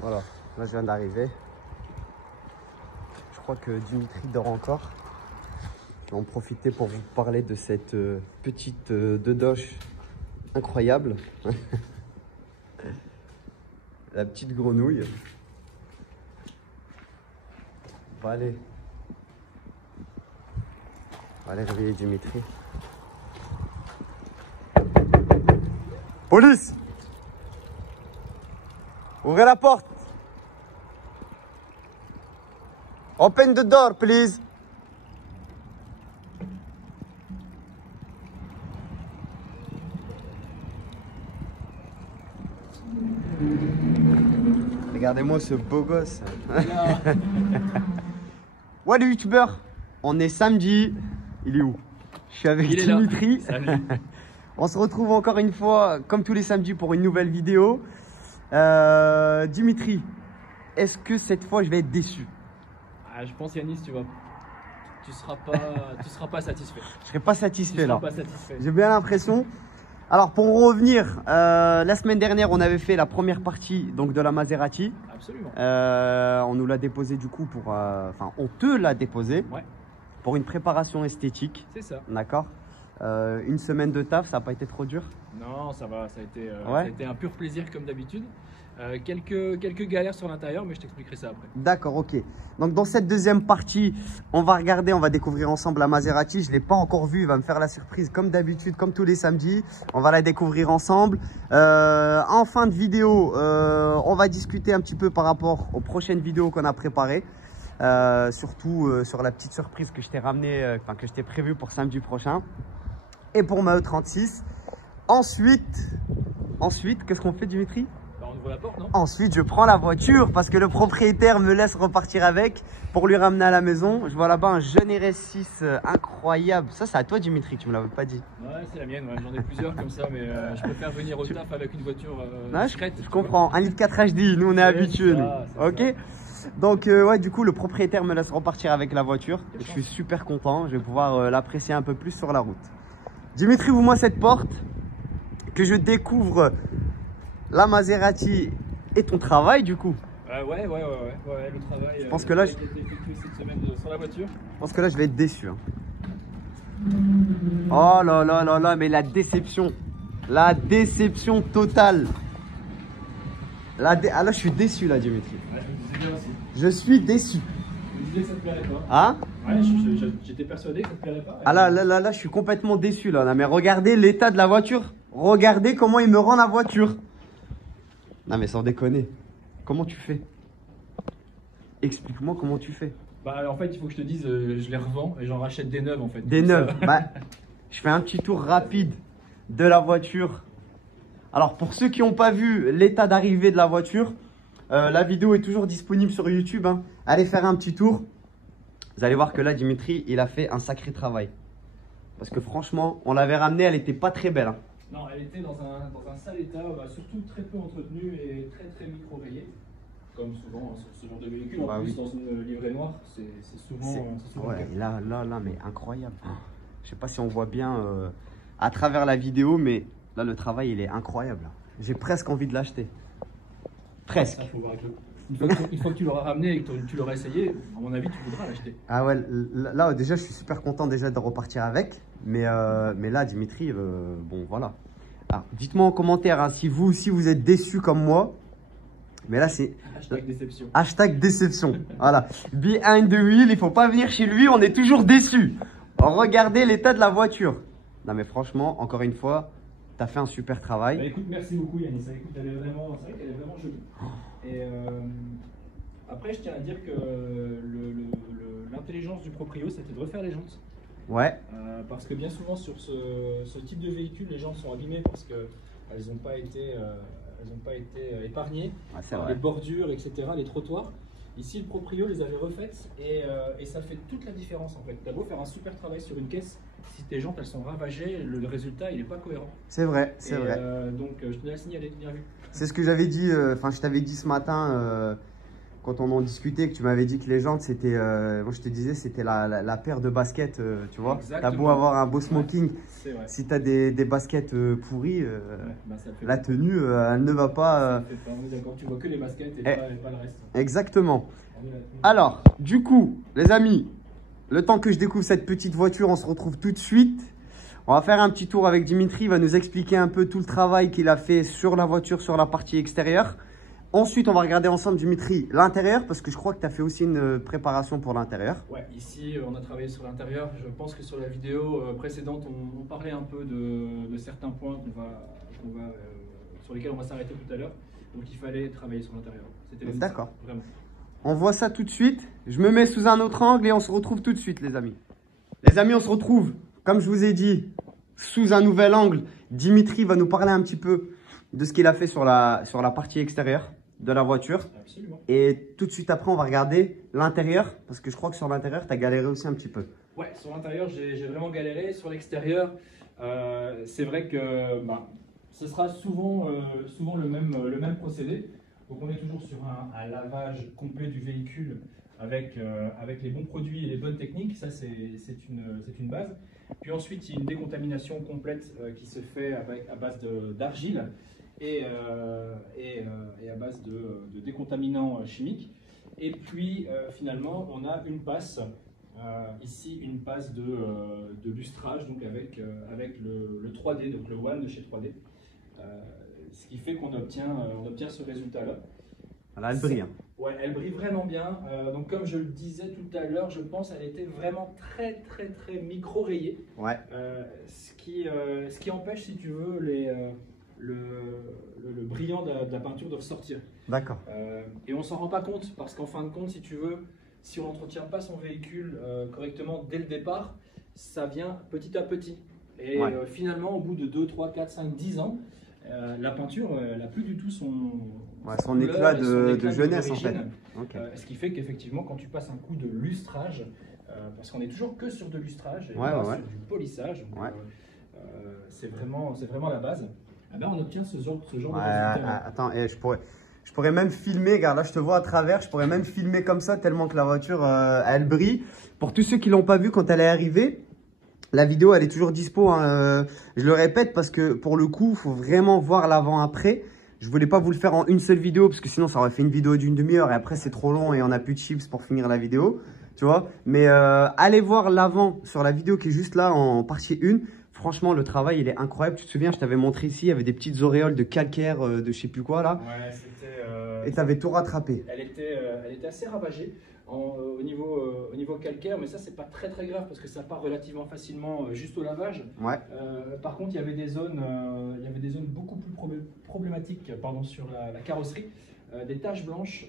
Voilà, là je viens d'arriver. Je crois que Dimitri dort encore. Je vais en profiter pour vous parler de cette petite dedoche incroyable. La petite grenouille. On va aller réveiller Dimitri. Police! Ouvrez la porte! Open the door, please! Regardez-moi ce beau gosse. Ouais, le youtubeur. On est samedi. Il est où? Je suis avec Dimitri. On se retrouve encore une fois, comme tous les samedis, pour une nouvelle vidéo. Dimitri, est-ce que cette fois je vais être déçu? Je pense, Yanis, tu seras pas satisfait. Je serai pas satisfait là. Pas satisfait. J'ai bien l'impression. Alors pour revenir, la semaine dernière, on avait fait la première partie donc de la Maserati. Absolument. On nous l'a déposé du coup pour, enfin, on te l'a déposé pour une préparation esthétique. C'est ça. D'accord. Une semaine de taf, ça n'a pas été trop dur? Non, ça va. Ça a été un pur plaisir comme d'habitude. Quelques galères sur l'intérieur, mais je t'expliquerai ça après. D'accord, ok. Donc dans cette deuxième partie, on va découvrir ensemble la Maserati. Je ne l'ai pas encore vue, il va me faire la surprise comme d'habitude, comme tous les samedis. On va la découvrir ensemble. En fin de vidéo, on va discuter un petit peu par rapport aux prochaines vidéos qu'on a préparées. Surtout sur la petite surprise que je t'ai ramenée, que je t'ai prévue pour samedi prochain. Et pour ma E36. Ensuite, qu'est-ce qu'on fait, Dimitri? On ouvre la porte, non? Ensuite, je prends la voiture parce que le propriétaire me laisse repartir avec pour lui ramener à la maison. Je vois là-bas un jeune RS6 incroyable. Ça, c'est à toi, Dimitri, tu me l'avais pas dit. Ouais, c'est la mienne. J'en ai plusieurs comme ça, mais je préfère venir au taf avec une voiture discrète. Je comprends. 1,4 litre HD, nous, on est habitués. Ok. Donc, ouais, du coup, le propriétaire me laisse repartir avec la voiture. Je suis super content. Je vais pouvoir l'apprécier un peu plus sur la route. Dimitri, ouvre-moi cette porte que je découvre la Maserati et ton travail du coup. Ouais, le travail. Je pense que là, été effectué cette semaine sur la voiture. Je pense que là, je vais être déçu. Hein. Oh là là là là, mais la déception totale. Ah là, je suis déçu là, Dimitri. Je suis déçu. Je me disais que ça te plairait pas. Ah? Ouais, j'étais persuadé que ça te plairait pas. Ah là, je suis complètement déçu là. Non, mais regardez l'état de la voiture. Regardez comment il me rend la voiture. Non mais sans déconner, comment tu fais? Explique-moi comment tu fais. Bah en fait il faut que je te dise, je les revends et j'en rachète des neuves en fait. Des neuves. Bah, je fais un petit tour rapide de la voiture. Alors pour ceux qui n'ont pas vu l'état d'arrivée de la voiture, la vidéo est toujours disponible sur YouTube. Hein. Allez faire un petit tour. Vous allez voir que là Dimitri, il a fait un sacré travail. Parce que franchement, on l'avait ramenée, elle n'était pas très belle. Hein. Non, elle était dans un sale état, surtout très peu entretenue et très micro-rayée. Comme souvent sur ce genre de véhicule. En plus, dans une livrée noire, c'est souvent. Ouais, là, mais incroyable. Je sais pas si on voit bien à travers la vidéo, mais là, le travail, il est incroyable. J'ai presque envie de l'acheter. Presque. Ah, faut voir avec une fois que tu l'auras ramené et que tu l'auras essayé, à mon avis, tu voudras l'acheter. Ah ouais, là, déjà, je suis super content déjà de repartir avec. Mais là, Dimitri, bon, voilà. Alors, dites-moi en commentaire hein, si vous aussi vous êtes déçus comme moi. Mais là, c'est hashtag déception. Hashtag déception. Voilà. Behind the wheel, il faut pas venir chez lui, on est toujours déçus. Regardez l'état de la voiture. Non mais franchement, encore une fois, tu as fait un super travail. Bah, écoute, merci beaucoup Yanis. Écoute, c'est vrai qu'elle est vraiment jolie. Et après, je tiens à dire que l'intelligence du proprio, c'était de refaire les jantes. Ouais. Parce que bien souvent sur ce type de véhicule, les jantes sont abîmées parce qu'elles n'ont pas été épargnées par les bordures, etc., les trottoirs. Ici, le proprio les avait refaites et ça fait toute la différence en fait. T'as beau faire un super travail sur une caisse, si tes jantes elles sont ravagées, le résultat il n'est pas cohérent. C'est vrai, c'est vrai. Donc je tenais à signaler, bien vu. C'est ce que j'avais dit, enfin je t'avais dit ce matin quand on en discutait, que tu m'avais dit que les jantes, c'était, moi je te disais, c'était la paire de baskets, tu vois. T'as beau avoir un beau smoking, si tu as des baskets pourries, la tenue, elle ne va pas. D'accord, tu vois que les baskets et pas le reste. Exactement. Alors, du coup, les amis, le temps que je découvre cette petite voiture, on se retrouve tout de suite. On va faire un petit tour avec Dimitri, il va nous expliquer un peu tout le travail qu'il a fait sur la voiture, sur la partie extérieure. Ensuite, on va regarder ensemble, Dimitri, l'intérieur, parce que je crois que tu as fait aussi une préparation pour l'intérieur. Ouais, ici, on a travaillé sur l'intérieur. Je pense que sur la vidéo précédente, on parlait un peu de certains points sur lesquels on va s'arrêter tout à l'heure. Donc, il fallait travailler sur l'intérieur. D'accord. Vraiment. On voit ça tout de suite. Je me mets sous un autre angle et on se retrouve tout de suite, les amis. Les amis, on se retrouve, comme je vous ai dit, sous un nouvel angle. Dimitri va nous parler un petit peu de ce qu'il a fait sur la partie extérieure de la voiture. Absolument. Et tout de suite après, on va regarder l'intérieur, parce que je crois que sur l'intérieur, tu as galéré aussi un petit peu. Ouais, sur l'intérieur, j'ai vraiment galéré. Sur l'extérieur, c'est vrai que ce sera souvent le même procédé. Donc on est toujours sur un lavage complet du véhicule avec les bons produits et les bonnes techniques. Ça, c'est une base. Puis ensuite, il y a une décontamination complète qui se fait à base d'argile et à base de décontaminants chimiques. Et puis finalement, on a une passe, ici une passe de lustrage, donc avec le 3D, donc le One de chez 3D. Ce qui fait qu'on obtient ce résultat-là. Voilà, elle brille. Ouais, elle brille vraiment bien. Donc comme je le disais tout à l'heure, je pense qu'elle était vraiment très micro-rayée. Ouais. Ce qui empêche, si tu veux, le brillant de la peinture de ressortir. D'accord. Et on s'en rend pas compte parce qu'en fin de compte, si tu veux, si on n'entretient pas son véhicule correctement dès le départ, ça vient petit à petit. Et finalement, au bout de 2, 3, 4, 5, 10 ans, la peinture, elle n'a plus du tout son éclat de jeunesse en fait. Okay. Ce qui fait qu'effectivement, quand tu passes un coup de lustrage, parce qu'on est toujours que sur de lustrage, et sur du polissage, c'est vraiment la base, eh ben, on obtient ce genre de résultat. Attends, je pourrais même filmer, regarde là je te vois à travers, je pourrais même filmer comme ça tellement que la voiture, elle brille. Pour tous ceux qui ne l'ont pas vu quand elle est arrivée, la vidéo, elle est toujours dispo, hein. Je le répète parce que pour le coup, il faut vraiment voir l'avant-après. Je voulais pas vous le faire en une seule vidéo parce que sinon, ça aurait fait une vidéo d'une demi-heure et après, c'est trop long et on n'a plus de chips pour finir la vidéo. Tu vois. Mais allez voir l'avant sur la vidéo qui est juste là en partie 1. Franchement, le travail, il est incroyable. Tu te souviens, je t'avais montré ici, il y avait des petites auréoles de calcaire de je sais plus quoi là. Ouais, c'était... et tu avais tout rattrapé. Elle était assez ravagée. Au niveau calcaire, mais ça c'est pas très grave parce que ça part relativement facilement juste au lavage. Ouais. Par contre, il y avait des zones beaucoup plus problématiques sur la carrosserie, des taches blanches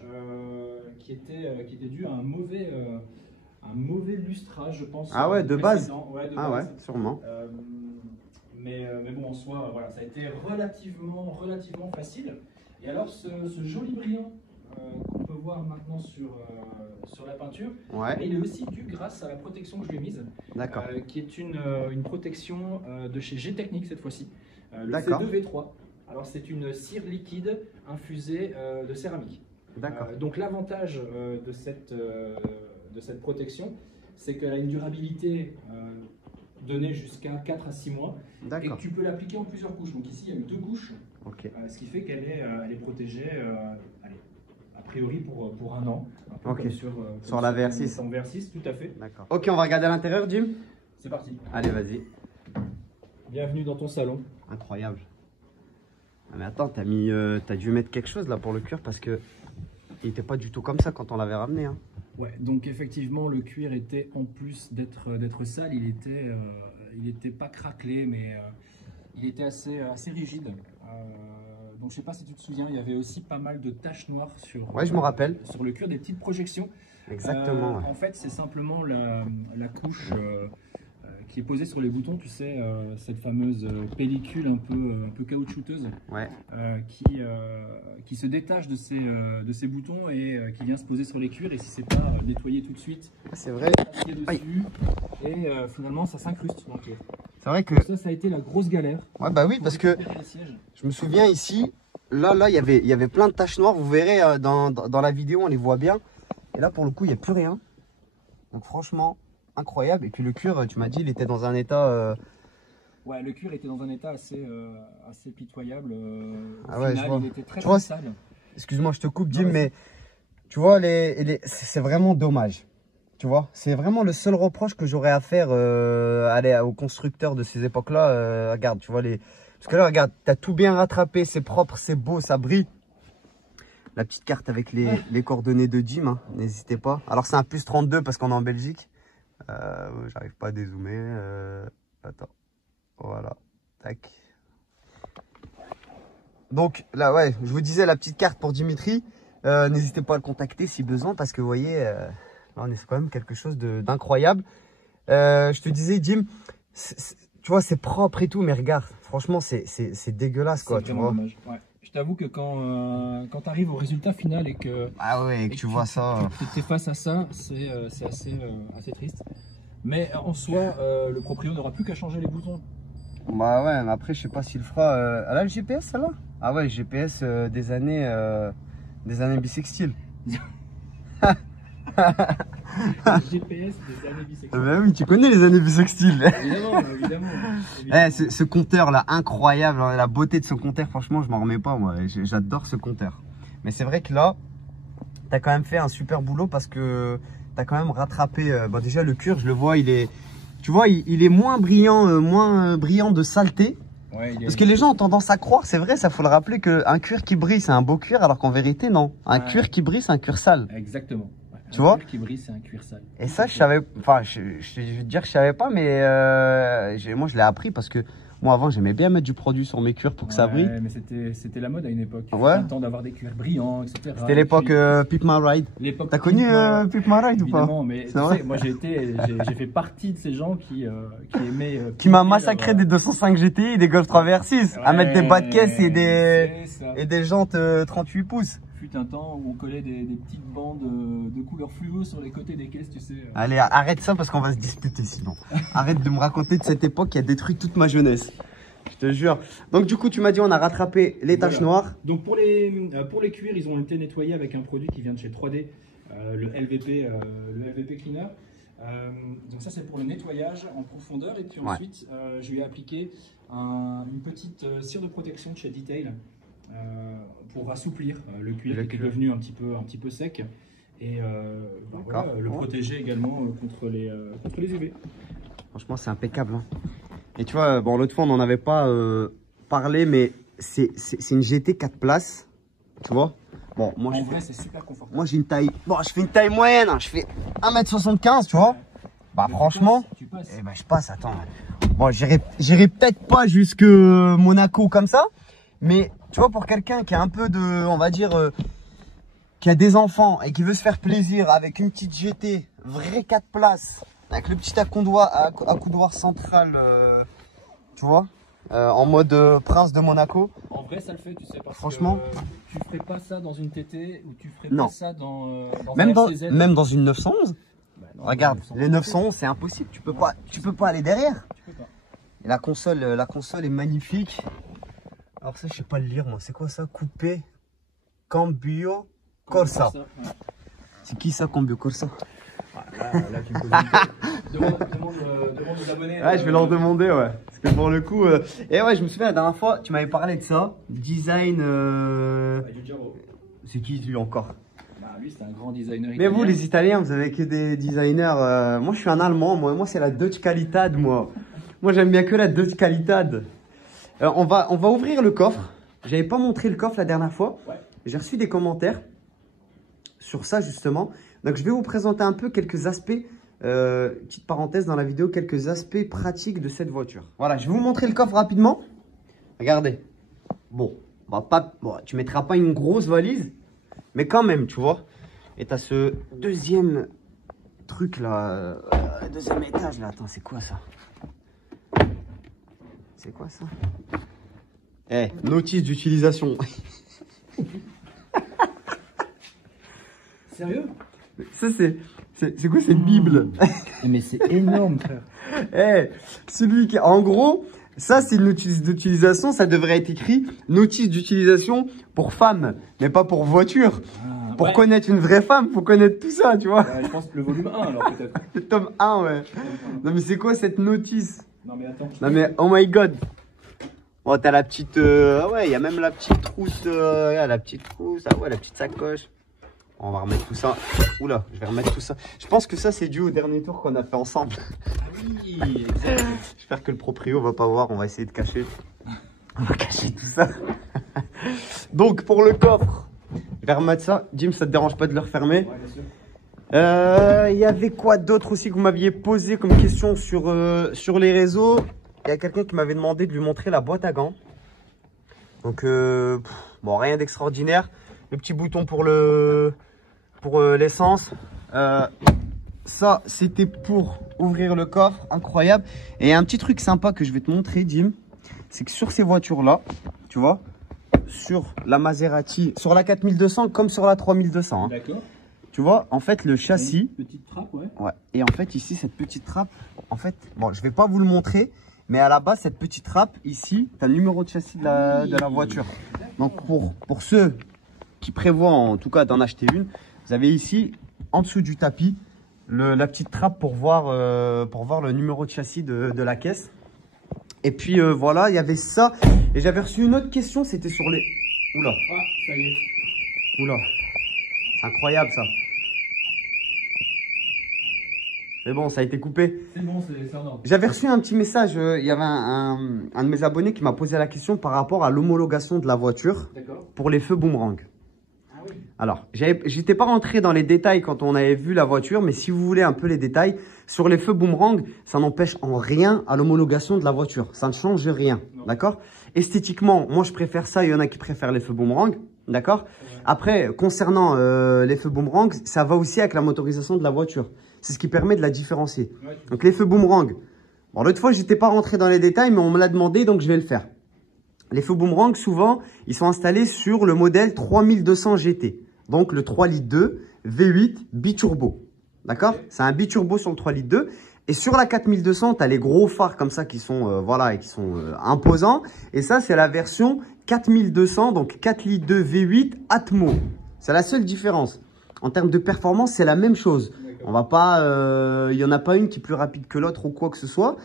qui étaient dues à un mauvais lustrage, je pense. Ah ouais, de base. Ouais, de base. Ouais, sûrement. Mais bon, en soi, voilà, ça a été relativement facile. Et alors, ce joli brillant qu'on peut voir maintenant sur la peinture, et il est aussi dû grâce à la protection que je lui ai mise, qui est une protection de chez G-Technique cette fois-ci, le C2V3. Alors c'est une cire liquide infusée de céramique. Donc l'avantage de cette protection, c'est qu'elle a une durabilité donnée jusqu'à 4 à 6 mois, et que tu peux l'appliquer en plusieurs couches. Donc ici il y a eu 2 couches, ce qui fait qu'elle est protégée a priori pour un an, un peu comme sur la VR6. Sur VR6, tout à fait. D'accord. Ok, on va regarder à l'intérieur, Jim. C'est parti. Allez, vas-y. Bienvenue dans ton salon. Incroyable. Ah mais attends, t'as dû mettre quelque chose là pour le cuir parce que il n'était pas du tout comme ça quand on l'avait ramené. Hein. Ouais, donc effectivement le cuir était, en plus d'être sale, il était pas craquelé, mais il était assez rigide. Donc je sais pas si tu te souviens, il y avait aussi pas mal de taches noires sur, je me rappelle. Sur le cuir, des petites projections. Exactement. En fait, c'est simplement la couche qui est posée sur les boutons, tu sais, cette fameuse pellicule un peu caoutchouteuse, qui se détache de ces boutons et qui vient se poser sur les cuirs. Et si c'est pas nettoyé tout de suite, c'est vrai. Dessus, et finalement ça s'incruste. C'est vrai que ça a été la grosse galère. Ouais, bah oui, parce que je me souviens ici, là, il y avait plein de taches noires. Vous verrez dans la vidéo, on les voit bien. Et là, pour le coup, il n'y a plus rien. Donc franchement, incroyable. Et puis le cuir, tu m'as dit, il était dans un état... Ouais, le cuir était dans un état assez pitoyable. Ah ouais, final, je vois. il était très sale. Excuse-moi, je te coupe, Jim, mais tu vois, c'est vraiment dommage. Tu vois, c'est vraiment le seul reproche que j'aurais à faire aux constructeurs de ces époques-là. Regarde, tu vois, parce que là, regarde, tu as tout bien rattrapé, c'est propre, c'est beau, ça brille. La petite carte avec les coordonnées de Jim, hein, n'hésitez pas. Alors, c'est un plus 32 parce qu'on est en Belgique. J'arrive pas à dézoomer. Attends. Voilà. Tac. Donc, là, ouais, je vous disais la petite carte pour Dimitri. N'hésitez pas à le contacter si besoin parce que vous voyez, là, on est quand même quelque chose d'incroyable. Je te disais, Jim, tu vois, c'est propre et tout, mais regarde, franchement, c'est dégueulasse, quoi. C'est vraiment dommage. Ouais. Je t'avoue que quand tu arrives au résultat final et que, tu vois ça, tu es face à ça, c'est assez triste. Mais en soi, le proprio n'aura plus qu'à changer les boutons. Bah ouais, mais après, je sais pas s'il fera. Elle a le GPS, celle-là? Ah ouais, GPS des années bissextiles. GPS des années bissextiles. Bah oui, tu connais les années bissextiles. Évidemment. Ce compteur là, incroyable, hein, la beauté de ce compteur, franchement, je m'en remets pas, moi. J'adore ce compteur. Mais c'est vrai que là, tu as quand même fait un super boulot parce que tu as quand même rattrapé. Déjà, le cuir, je le vois, tu vois, il est moins brillant de saleté. Ouais, parce que les gens ont tendance à croire, c'est vrai, ça faut le rappeler, qu'un cuir qui brille, c'est un beau cuir, alors qu'en vérité, non. Un cuir qui brille, c'est un cuir sale. Exactement. Tu vois ? Un cuir qui brille, c'est un cuir sale. Et ça, je savais, enfin, je veux dire que je savais pas, mais moi, je l'ai appris parce que moi, avant, j'aimais bien mettre du produit sur mes cuirs pour que ça brille. Ouais, mais c'était la mode à une époque. Il ouais. le temps d'avoir des cuirs brillants, etc. C'était l'époque Pimp My Ride. T'as connu Pimp My Ride ou pas ? Évidemment, mais tu sais, moi, j'ai fait partie de ces gens qui aimaient... qui m'a massacré des 205 GTI et des Golf 3 VR6 à mettre des bas de caisse et des jantes 38 pouces. Fut un temps où on collait des petites bandes de couleur fluo sur les côtés des caisses, tu sais. Allez, arrête ça parce qu'on va se disputer sinon. Arrête de me raconter de cette époque qui a détruit toute ma jeunesse. Je te jure. Donc du coup, tu m'as dit on a rattrapé les taches noires. Donc pour les cuirs, ils ont été nettoyés avec un produit qui vient de chez 3D, le LVP Cleaner. Donc ça, c'est pour le nettoyage en profondeur. Et puis ensuite, je lui ai appliqué une petite cire de protection de chez Detail. Pour assouplir le cuir qui est devenu un petit peu sec et voilà, le protéger également contre les UV. Franchement, c'est impeccable. Hein. Et tu vois, bon, l'autre fois, on n'en avait pas parlé, mais c'est une GT 4 places. Tu vois? Bon, moi, en vrai, c'est super confortable. Moi, j'ai une taille. Bon, je fais une taille moyenne. Hein, je fais 1m75, tu vois? Ouais. Bah, mais franchement, tu passes. Eh ben, je passe. Attends. Bon, j'irai peut-être pas jusque Monaco comme ça, mais. Tu vois, pour quelqu'un qui a un peu de, on va dire, qui a des enfants et qui veut se faire plaisir avec une petite GT, vraie 4 places, avec le petit accoudoir central, tu vois, en mode prince de Monaco. En vrai, ça le fait, tu sais, parce franchement, que tu ferais pas ça dans une TT ou tu ferais pas ça dans même un RCZ. Même dans une 911. Bah non, regarde, les 911, c'est impossible, tu peux pas aller derrière. Tu peux pas. Et la console est magnifique. Alors ça, je sais pas le lire, moi. C'est quoi ça? Coupé Cambio Corsa. Ouais. C'est qui ça, Cambio Corsa? Là, tu me poses demande aux abonnés. Ouais, je vais leur demander, ouais. Parce que pour le coup... Et ouais, je me souviens, la dernière fois, tu m'avais parlé de ça. Design... C'est qui, lui, encore? Bah, lui, c'est un grand designer italien. Mais vous, les Italiens, vous avez que des designers... Moi, je suis un Allemand, moi c'est la Deutsche Qualität, moi. Moi, j'aime bien que la Deutsche Qualität. Alors, on va ouvrir le coffre. J'avais pas montré le coffre la dernière fois. Ouais. J'ai reçu des commentaires sur ça justement. Donc je vais vous présenter un peu quelques aspects, petite parenthèse dans la vidéo, quelques aspects pratiques de cette voiture. Voilà, je vais vous montrer le coffre rapidement. Regardez. Bon, tu mettras pas une grosse valise, mais quand même, tu vois. Et tu as ce deuxième truc là, deuxième étage là. Attends, c'est quoi ça? C'est quoi ça? Eh, notice d'utilisation. Sérieux? Ça c'est quoi cette Bible? Mais c'est énorme, frère. Eh, celui qui, en gros, Ça, c'est une notice d'utilisation. Ça devrait être écrit notice d'utilisation pour femme, mais pas pour voiture. Pour connaître une vraie femme, faut connaître tout ça, tu vois. Je pense que le volume 1, alors peut-être. Le tome 1, ouais. Non, mais c'est quoi cette notice? Non, mais attends. Non, mais oh my god. Oh, t'as la petite. Ah ouais, il y a même la petite trousse. La petite trousse. Ah ouais, la petite sacoche. On va remettre tout ça. Oula, je vais remettre tout ça. Je pense que ça, c'est dû au dernier tour qu'on a fait ensemble. Ah oui, exactement. J'espère que le proprio va pas voir. On va essayer de cacher. On va cacher tout ça. Donc, pour le coffre, je vais remettre ça. Jim, ça te dérange pas de le refermer? Ouais, bien sûr. Il y avait quoi d'autre aussi que vous m'aviez posé comme question sur les réseaux? Il y a quelqu'un qui m'avait demandé de lui montrer la boîte à gants. Donc, bon, rien d'extraordinaire. Le petit bouton pour l'essence. Ça, c'était pour ouvrir le coffre. Incroyable. Et un petit truc sympa que je vais te montrer, Jim, c'est que sur ces voitures-là, tu vois, sur la Maserati, sur la 4200 comme sur la 3200. Hein, d'accord. Tu vois, en fait, le châssis. Une petite trappe, ouais. Ouais. Et en fait, ici, cette petite trappe, en fait, bon, je vais pas vous le montrer, mais à la base, cette petite trappe, ici, tu as le numéro de châssis de la voiture. Donc, pour ceux qui prévoient, en tout cas, d'en acheter une, vous avez ici, en dessous du tapis, la petite trappe pour voir le numéro de châssis de la caisse. Et puis, voilà, il y avait ça. Et j'avais reçu une autre question, c'était sur les... Oula. Ah, ça y est. Oula. C'est incroyable, ça. Mais bon, ça a été coupé. C'est bon, c'est en ordre. J'avais reçu un petit message. Il y avait un de mes abonnés qui m'a posé la question par rapport à l'homologation de la voiture pour les feux boomerang. Ah oui. Alors, j'étais pas rentré dans les détails quand on avait vu la voiture, mais si vous voulez un peu les détails, sur les feux boomerang, ça n'empêche en rien à l'homologation de la voiture. Ça ne change rien, d'accord? Esthétiquement, moi je préfère ça, il y en a qui préfèrent les feux boomerang, d'accord? Ouais. Après, concernant les feux boomerang, ça va aussi avec la motorisation de la voiture. C'est ce qui permet de la différencier. Ouais. Donc les feux boomerang, bon, l'autre fois, je n'étais pas rentré dans les détails, mais on me l'a demandé, donc je vais le faire. Les feux boomerang, souvent, ils sont installés sur le modèle 3200 GT. Donc le 3 litres 2 V8 biturbo. D'accord? Okay. C'est un biturbo sur le 3 litres 2. Et sur la 4200, tu as les gros phares comme ça qui sont, voilà, et qui sont imposants. Et ça, c'est la version 4200, donc 4 litres 2 V8 Atmo. C'est la seule différence. En termes de performance, c'est la même chose. On va pas, il y en a pas une qui est plus rapide que l'autre ou quoi que ce soit.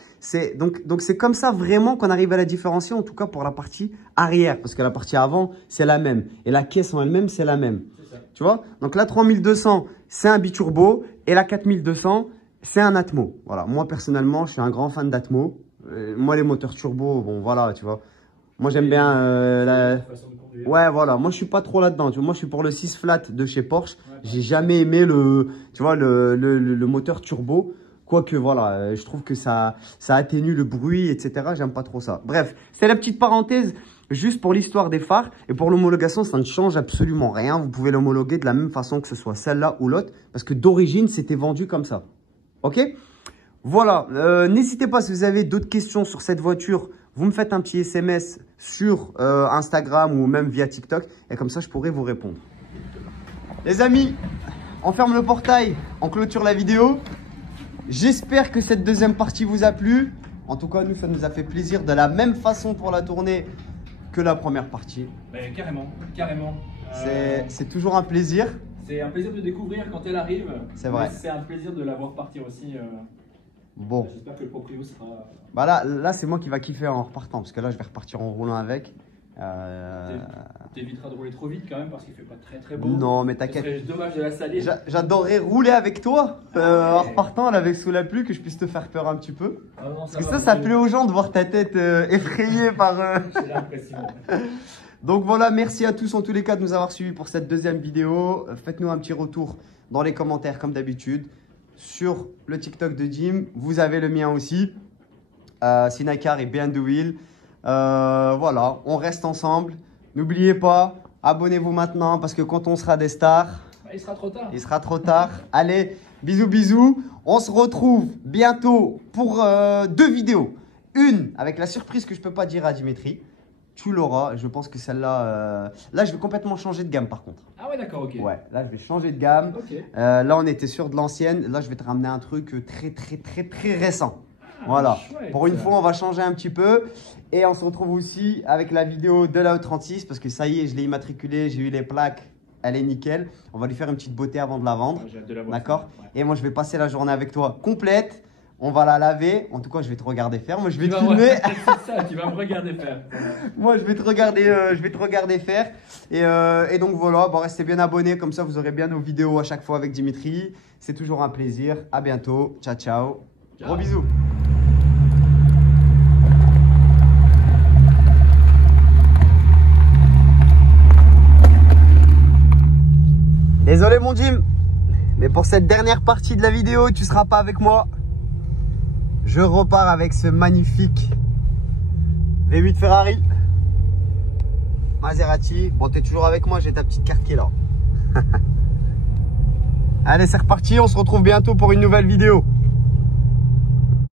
Donc c'est comme ça vraiment qu'on arrive à la différencier, en tout cas pour la partie arrière, parce que la partie avant c'est la même et la caisse en elle-même c'est la même. Tu vois? Donc la 3200 c'est un biturbo et la 4200 c'est un Atmo. Voilà. Moi personnellement je suis un grand fan d'Atmo. Moi les moteurs turbo, bon voilà, tu vois. Moi j'aime bien ouais, voilà. Moi, je suis pas trop là-dedans. Moi, je suis pour le 6 flat de chez Porsche. J'ai jamais aimé tu vois, le moteur turbo. Quoique, voilà, je trouve que ça atténue le bruit, etc. J'aime pas trop ça. Bref, c'est la petite parenthèse juste pour l'histoire des phares. Et pour l'homologation, ça ne change absolument rien. Vous pouvez l'homologuer de la même façon que ce soit celle-là ou l'autre. Parce que d'origine, c'était vendu comme ça. OK? Voilà. N'hésitez pas si vous avez d'autres questions sur cette voiture. Vous me faites un petit SMS sur Instagram ou même via TikTok et comme ça, je pourrai vous répondre. Les amis, on ferme le portail, on clôture la vidéo. J'espère que cette deuxième partie vous a plu. En tout cas, nous, ça nous a fait plaisir de la même façon pour la tournée que la première partie. Mais carrément, carrément. C'est toujours un plaisir. C'est un plaisir de découvrir quand elle arrive. C'est vrai. C'est un plaisir de la voir partir aussi. Bon. J'espère que le proprio sera... Bah là c'est moi qui va kiffer en repartant, parce que là, je vais repartir en roulant avec. T'éviteras de rouler trop vite quand même, parce qu'il fait pas très beau. Non, mais t'inquiète. C'est dommage de la salir. J'adorerais rouler avec toi en repartant, là, avec sous la pluie, que je puisse te faire peur un petit peu. Ah non, parce que ça plaît aux gens de voir ta tête effrayée par... J'ai l'impression. Donc voilà, merci à tous en tous les cas de nous avoir suivis pour cette deuxième vidéo. Faites-nous un petit retour dans les commentaires comme d'habitude. Sur le TikTok de Jim, vous avez le mien aussi. Sinakar et Behind the Wheel. Voilà, on reste ensemble. N'oubliez pas, abonnez-vous maintenant parce que quand on sera des stars, il sera trop tard. Il sera trop tard. Allez, bisous, bisous. On se retrouve bientôt pour 2 vidéos. Une avec la surprise que je ne peux pas dire à Dimitri. Tu l'auras. Je pense que celle-là, là, je vais complètement changer de gamme par contre. Ah ouais, d'accord, ok. Ouais, là, je vais changer de gamme. Okay. Là, on était sur de l'ancienne. Là, je vais te ramener un truc très récent. Voilà. Chouette. Pour une fois, on va changer un petit peu. Et on se retrouve aussi avec la vidéo de la E36 parce que ça y est, je l'ai immatriculée, j'ai eu les plaques, elle est nickel. On va lui faire une petite beauté avant de la vendre. D'accord. Et moi, je vais passer la journée avec toi complète. On va la laver. En tout cas, je vais te regarder faire. Moi, je vais te filmer. C'est ça, tu vas me regarder faire. Moi, je vais te regarder faire. Et donc, voilà, bon, restez bien abonnés. Comme ça, vous aurez bien nos vidéos à chaque fois avec Dimitri. C'est toujours un plaisir. À bientôt. Ciao, ciao. Gros bisous. Désolé, mon Jim. Mais pour cette dernière partie de la vidéo, tu seras pas avec moi. Je repars avec ce magnifique V8 Ferrari. Maserati. Bon, tu es toujours avec moi, j'ai ta petite carte qui est là. Allez, c'est reparti, on se retrouve bientôt pour une nouvelle vidéo.